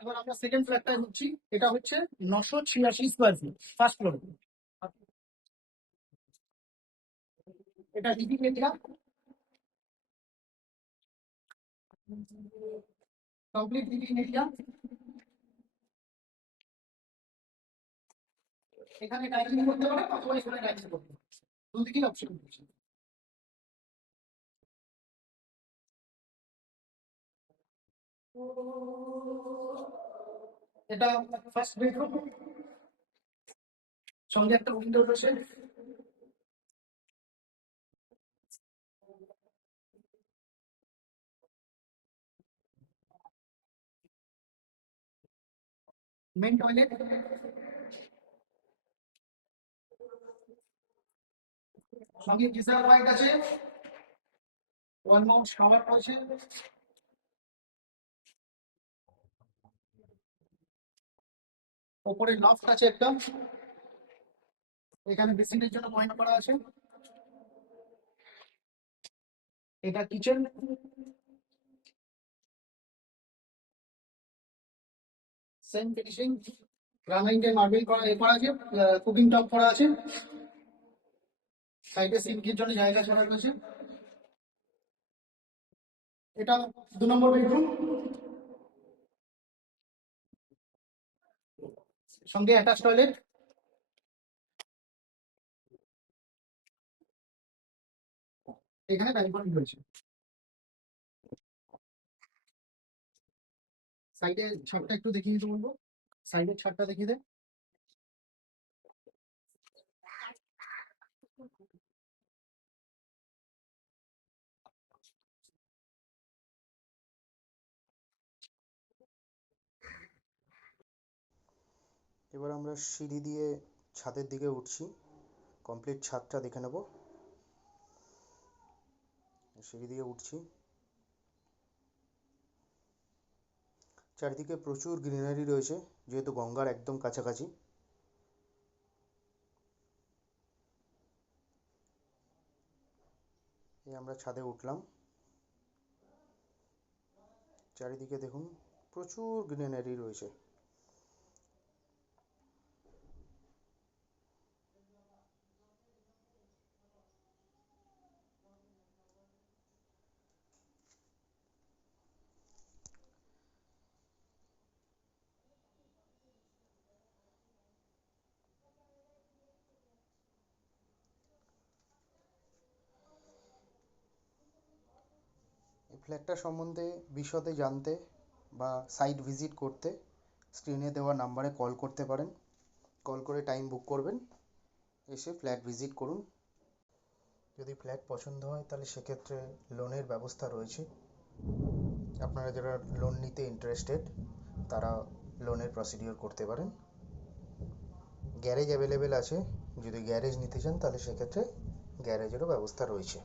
এবার আমরা সেকেন্ড ফ্ল্যাটটায় হচ্ছি। এটা হচ্ছে 986 স্কোয়ার ফিট, ফার্স্ট ফ্লোর। এটা living area, complete living area. এখানে ডাইনিং করতে পারে অথবা এখানে ডাইনিং করতে পারে, দুদিকেই অপশন রয়েছে। এটা ফার্স্ট বেডরুম, সঙ্গে একটা উইন্ডো রয়েছে। মেন টয়লেট, সঙ্গে গিজার লাইট আছে, ওয়াল মাউন্ট শাওয়ার রয়েছে। ওপরে লফট আছে একটা, এখানে বেসিনের জন্য পয়েন্ট করা আছে। এটা কিচেন, সেম ফিনিশিং, গ্রানাইটের মার্বেল করা করা আছে, কুকিং টপ করা আছে। সাইডে সিঙ্কের জন্য জায়গা ছাড়া রয়েছে। এটা 2 নম্বর বেডরুম, সঙ্গে অ্যাটাচ টয়লেট। এখানে ব্যালকনি রয়েছে। সাইডে ছাদটা একটু দেখিয়ে দিতে বলবো, সাইডের ছাদটা দেখিয়ে দে। এবার আমরা সিঁড়ি দিয়ে ছাদের দিকে উঠছি, কমপ্লিট ছাদটা দেখে নেব। সিঁড়ি দিয়ে উঠছি, চারিদিকে প্রচুর গ্রিনারি রয়েছে যেহেতু গঙ্গার একদম কাছাকাছি। এই আমরা ছাদে উঠলাম, চারিদিকে দেখুন প্রচুর গ্রিনারি রয়েছে। এই ফ্ল্যাটটা সম্বন্ধে বিশদে জানতে বা সাইট ভিজিট করতে স্ক্রিনে দেওয়া নাম্বারে কল করতে পারেন। কল করে টাইম বুক করবেন, এসে ফ্ল্যাট ভিজিট করুন। যদি ফ্ল্যাট পছন্দ হয় তাহলে সেক্ষেত্রে লোনের ব্যবস্থা রয়েছে। আপনারা যারা লোন নিতে ইন্টারেস্টেড তারা লোনের প্রসিডিওর করতে পারেন। গ্যারেজ অ্যাভেলেবেল আছে, যদি গ্যারেজ নিতে চান তাহলে সেক্ষেত্রে গ্যারেজেরও ব্যবস্থা রয়েছে।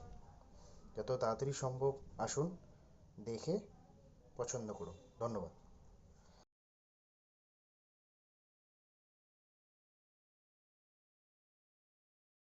যত তাড়াতাড়ি সম্ভব আসুন, দেখে পছন্দ করুন। ধন্যবাদ।